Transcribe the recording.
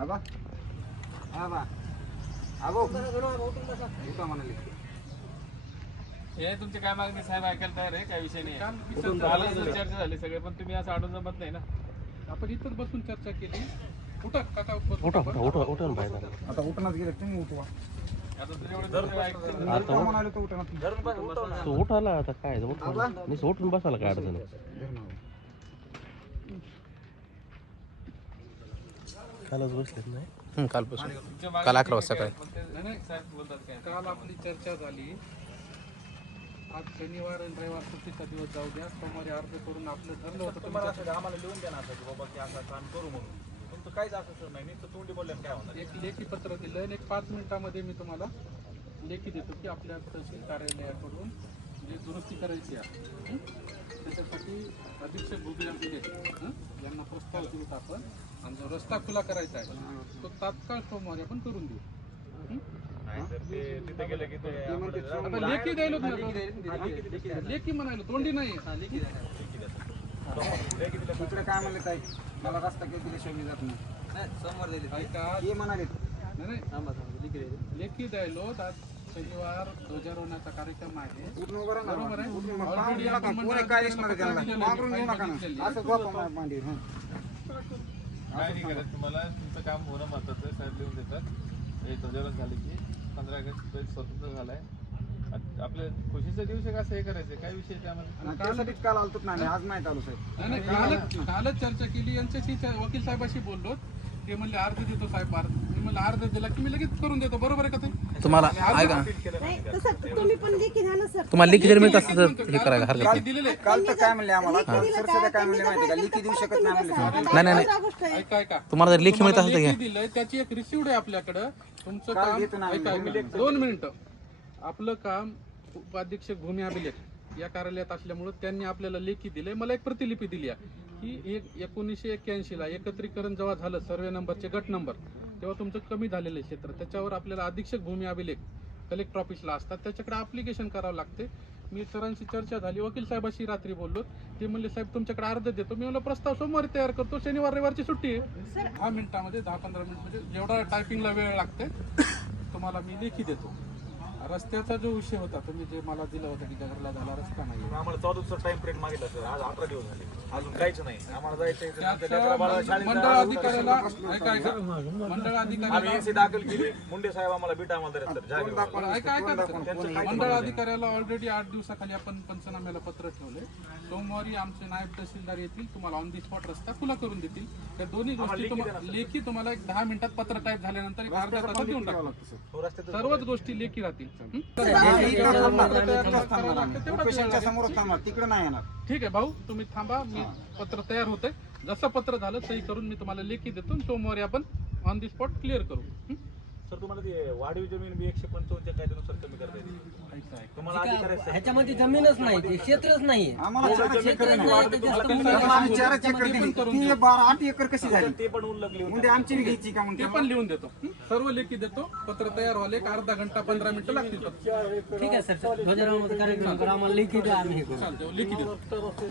आबा आबा आबो उठा म्हणाले. हे तुमचे काय मागणी साहेब ऐकायला तयार आहे, काय विषय नाही. चर्चा झाली सगळे, पण तुम्ही असं अडून जमत नाही ना. आपण इथंच बसून चर्चा केली. उठा काका, उठा ना बाहेर. आता उठणार गेले तुम्ही उठवा. आता तुझे एवढे ऐकते आता म्हणाले तो उठणार. तो उठाला आता काय उठून बसायला काय अडचण आहे. कालच बसलेत नाही. कालपासून तुमच्या मागणी काल 11 ठीक वाजता आहे, काय. पण ते साहेब बोलतात काय. काल आपली चर्चा झाली. आज शनिवार आणि रविवार सुट्टीचा दिवस जाऊ द्या. सोमवारी अर्ज करून आपलं ठरलं होतं. तुम्हाला असं आम्हाला लिहून द्या ना असं की बाबा की असं काम करू म्हणून. तुमचं काहीच असं नाही, नुसतं तोंडी बोलल्यानं काय होणार. एक लेखी पत्र दिलं आणि एक 5 मिनिटामध्ये मी तुम्हाला लेखी देतो की आपल्या तहसील कार्यालयाकडून जी दुरुस्ती करायची आहे त्याच्यासाठी अधीक्षक भूमी यांना प्रस्ताव देऊ आपण. आणि जो रस्ता खुला करायचा आहे तो तात्काळ सोमवारी आपण करून देऊ. नाही तर ते तिथे गेलं की ते आता लेखी द्यायला लेखी म्हणायला तोंडी नाही. इकडे काय म्हणले ताई, मला रस्ता किती दिल्याशिवाय मी जात नाही. समोर दिले ऐका, हे म्हणाले. नाही लेखी द्यायलो. आज शनिवार ध्वजारोहणाचा कार्यक्रम आहे. उठून उभं राहा ना. बरोबर आहे. उठून मग Already पाहून गेला का? आपण कोणी काय दिसणार त्याला? दिलेलं मागून घेऊ नका दिलेलं ना. असं झोपा मांडी. काय नाही करत तुम्हाला, तुमचं काम होणं महत्वाचं आहे. साहेब लिहून देतात. हे ध्वजारोहण झाले की 15 ऑगस्ट स्वतंत्र झालाय. आपल्या खुशीचा दिवस आहे, कसं हे करायचं काय विषय त्यामध्ये. त्यासाठीच काल आलतोच नाही, आज नाही चालू साहेब. नाही कालच चर्चा केली. यांच्याशी वकील साहेबाशी बोललो. ते म्हणले अर्ज देतो साहेब. अर्ज मी म्हणलं अर्ज दिला की मी लगेच करून देतो. बरोबर आहे का ते? तुम्हाला ऐका, नाही तसं तुम्ही पण लेखी द्या ना सर. तुम्हाला लिखित जर मिळत असतं तर हे करायला हरकत नाही. दिलेले काल तर काय म्हणले आम्हाला, सरसदा काय म्हणले माहिती का, लिखी देऊ शकत नाही म्हणले. नाही. ऐका ऐका तुम्हाला जर लेखी मिळत असतं तर लेखी घ्या. दिलंय त्याची एक रिसिव्ड आहे आपल्याकडं. तुमचं काल काम देतो ना आम्ही. ऐका 2 मिनिटं. आपलं काम उपाधीक्षक भूमी अभिलेख या कार्यालयात असल्यामुळे त्यांनी आपल्याला लेखी दिले. मला एक प्रतिलिपी दिली आहे की 1981 ला एकत्रीकरण जेव्हा झालं सर्वे नंबरचे गट नंबर, तेव्हा तुमचं कमी झालेलं क्षेत्र, त्याच्यावर आपल्याला अधीक्षक भूमी अभिलेख कलेक्टर ऑफिसला असतात, त्याच्याकडे ॲप्लिकेशन करावं लागते. मी सरांशी चर्चा झाली. वकील साहेबाशी रात्री बोललो. ते म्हणले साहेब तुमच्याकडे अर्ज देतो. मी मला प्रस्ताव सोमवारी तयार करतो. शनिवार रविवारची सुट्टी आहे. 10 मिनिटामध्ये 10-15 मिनिट म्हणजे जेवढा टायपिंगला वेळ लागते तुम्हाला मी लेखी देतो. रस्त्याचा जो विषय होता तुम्ही जे मला दिलं होतं की जगरला झाला रस्ता नाही, आम्हाला 14 दिवस टाइम पिरियड मागितला सर. आज 18 दिवस झाले, अजून काहीच नाही. आम्हाला जायचं मंडळ अधिकाऱ्याला ऐका ऐका मंडळ अधिकारी आम्ही एसी दाखल केली. मुंडे साहेब आम्हाला बीट आम्हाला देतात सर जागेवर. ऐका ऐका मंडळ अधिकाऱ्याला ऑलरेडी 8 दिवसाखाली आपण पंचनाम्याला पत्र ठेवले. सोमवारी आमचे नायब तहसीलदार येतील, तुम्हाला ऑन दी स्पॉट रस्ता खुला करून देतील. त्या दोन्ही गोष्टी लेखी तुम्हाला एक 10 मिनिटात पत्र टाईप झाल्यानंतर एक अर्ध्या तासात देऊन टाकतो. सर्वच गोष्टी लेखी राहतील. पेशंटच्या समोर थांबणार, तिकडे नाही येणार. ठीक आहे भाऊ, तुम्ही थांबा. मी पत्र तयार होते. जसं पत्र झालं सही करून मी तुम्हाला लेखी देतो. सोमवारी आपण ऑन दी स्पॉट क्लिअर करू. सर तुम्हाला ते वाढीव जमीन 155 कायद्यानुसार कमी करता येईल. तुम्हाला आधी करायचं ह्याच्यामध्ये जमीनच नाही, ते क्षेत्रच नाहीये. आम्हाला 4 एकर नाही. आम्ही 4 एकर दिली. ती 8 एकर कशी झाली? ते पण उल्लेख लिहून म्हणजे आमची बी घ्यायची का ते पण लिहून देतो. सर्व लेखी देतो. पत्र तयार व्हायला एक अर्धा घंटा 15 मिनिटं लागतील. ठीक आहे सर. ध्वजारोहणाचा कार्यक्रम करा, आम्हाला लेखी द्या, आम्ही हे करू. चालतं लेखी देतो.